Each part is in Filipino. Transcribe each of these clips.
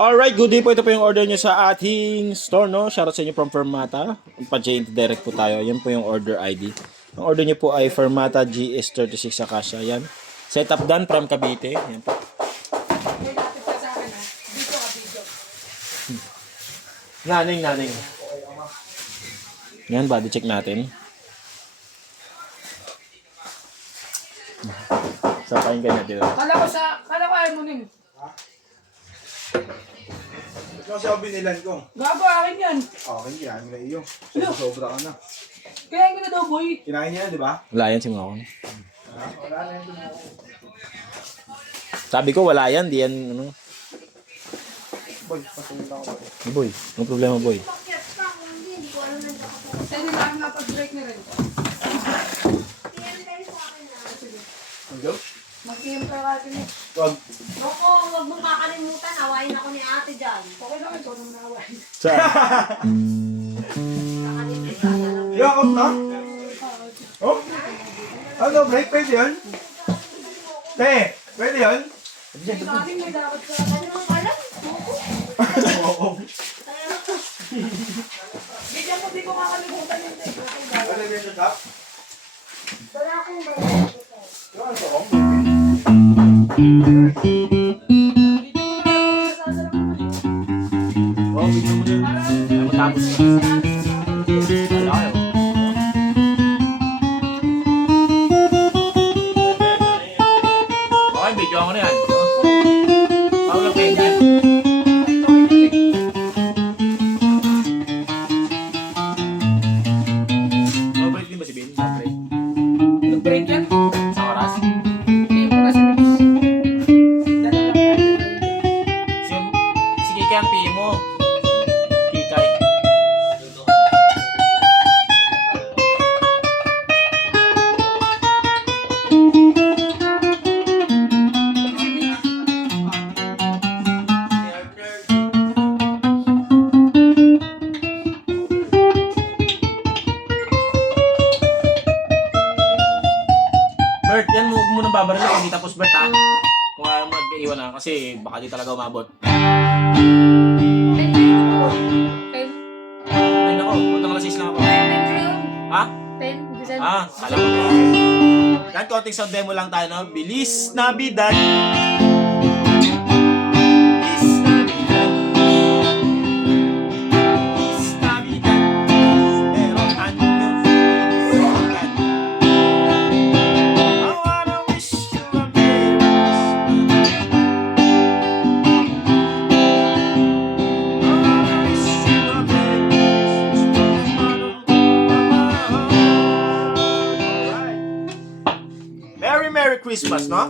Alright, good day po. Ito po yung order nyo sa ating store, no? Shoutout sa inyo from Fermata. Pa-J direct po tayo. Yan po yung order ID. Ang order nyo po ay Fermata GS36 Acacia. Yan. Setup done from Cavite. Yan po. Naning. Yan, body check natin. Sapain ka natin. Kala ko ayaw mo nin. Ikaw siya binilan ko. Gago, akin yan. Okay, kinain mo na iyo. Sobra ka na. Kaya ko na daw, boy. Kinain niya, di ba? Wala yan si Mawang. Wala na yan. Sabi ko wala yan, di yan ano. Boy, patuloy lang ako. Boy, ano problema boy? Kasi namin napag-break na rin. Hanggang? Mag-PM ka natin eh. Wag. Loko, huwag mong kakalimutan. Hawain ako ni ate dyan. Okay lang ito nung nawain. Kakalimutan na lang. Yakot na? Oh? Ano, break? Pwede yun? Te, pwede yun? Akin may dapat sa... Ano mong alam? Oo. Bigyan mo, di ko kakalimutan yun. Ano yun sa top? Wala akong bayad. Ano to? Oh, bigyan mo din. Ay, matapos na. Wala kayo. Okay, video ako na yan. Paula Peña. No-break din ba si Bin? No-break. Nag-break yan. Sa oras? PM ko kasi. Dala lang tayo. Si Kikay ang PM mo. Kikay. Bert, yan mo muna babaril ako. Hindi tapos Bert ha. Kung ayaw mo mag-iwan na kasi baka di talaga umabot. Ten. Ay nako, puntang alas 6 lang ako. Ha? 10. December. Alam mo. Yan, konting sound demo lang tayo, no? Bilis na bidan. Bilis na bidan. Bilis na bidan. Pero ano yung bilis? I wanna wish you a Merry Christmas. I wanna wish you a Merry Christmas. Alright. Merry Christmas, no?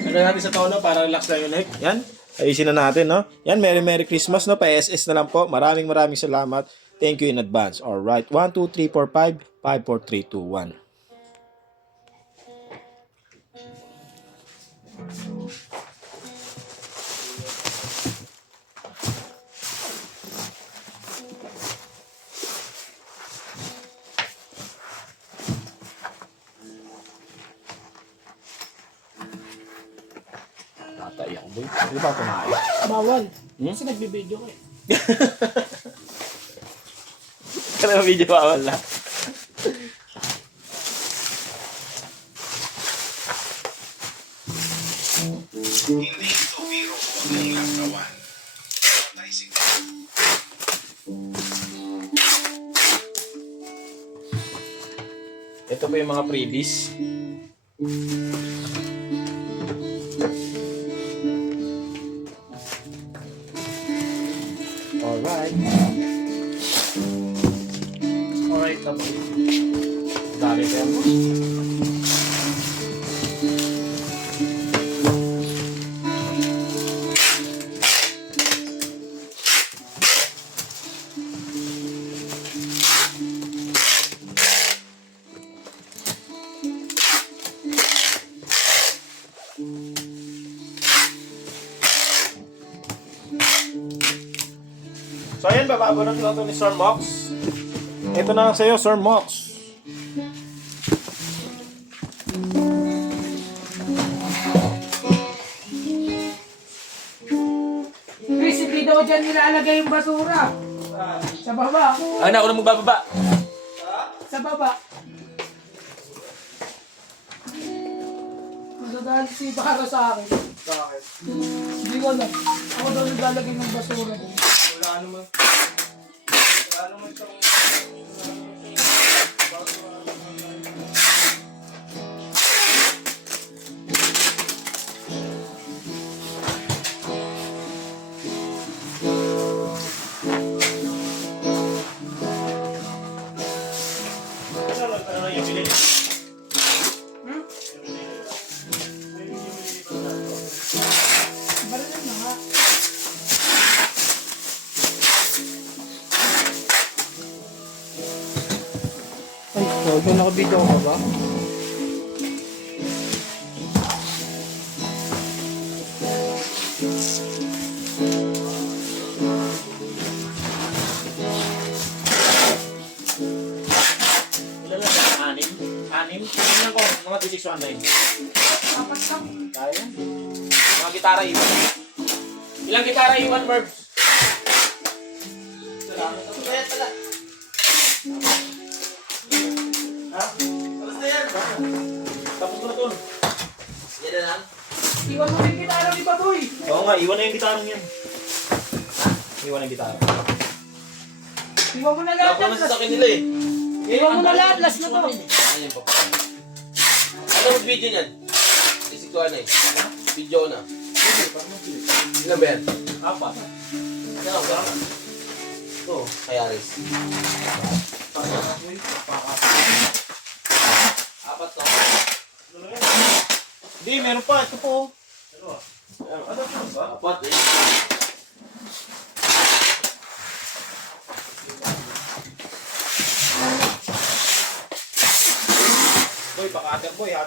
Lagyan natin sa tono para relax lang yung neck. Yan. Ayusin na natin, no? Yan, Merry Christmas, no? Pa-SS na lang po. Maraming salamat. Thank you in advance. Alright. 1, 2, 3, 4, 5. 5, 4, 3, 2, 1. Tatay ako, boy. Hindi ba kumain? Bawal. Hmm? Kasi nagbibideo ko eh. Kaya video bawal na. Hindi ito biro ng larawan. Advertising. Ito po yung mga freebies. Alright. Alright, tapos. Dami pa yan. So ayan, bababunot lang ito ni Sir Mox. Ito na sa'yo, Sir Mox. daw dyan nilalagay yung basura. Sa baba. Ay, na, ako na magbababa. Sa baba. Magagalit si Baro sa akin. Bakit? Hindi ko alam. Ako daw naglalagay ng basura. Wala naman. Wala naman itong... Balikan na nga. Ay, huwag mo nakabidyo ka ba? Ilan lang ba? Anim? Tingnan ko, mga D6 1 9. Apat lang. Kaya? Mga gitara iwan. Ilang gitara iwan, Burbs? Tapos ko na to. Yan na lang. Iwan mo yung gitara ni Baboy. Oo nga, iwan na yung gitarang yan. Iwan na yung gitara. Iwan mo na lahat. Wala pa sa akin nila eh. Iwan mo na lahat. Last na to. Ayan pa pa. Ano mo video niyan? Isip ko ano eh. Video na. Ilan ba yan? Apat. Ano ba? Ito, kay Aris. Apat to. Hindi, meron pa. Ito po. Apat eh. Boy, pakater boy. Ha?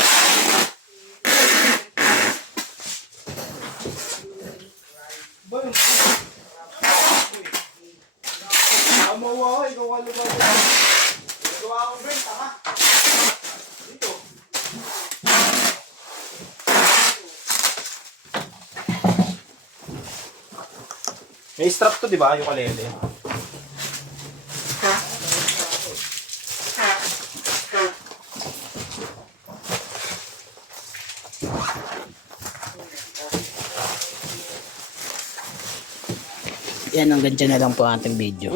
Boy, Amawa, ikaw ka lupa. Nagawa akong brain, tama. Dito. May strap to, di ba? Yung kalele. Yan, hanggang dyan na lang po ang ating video.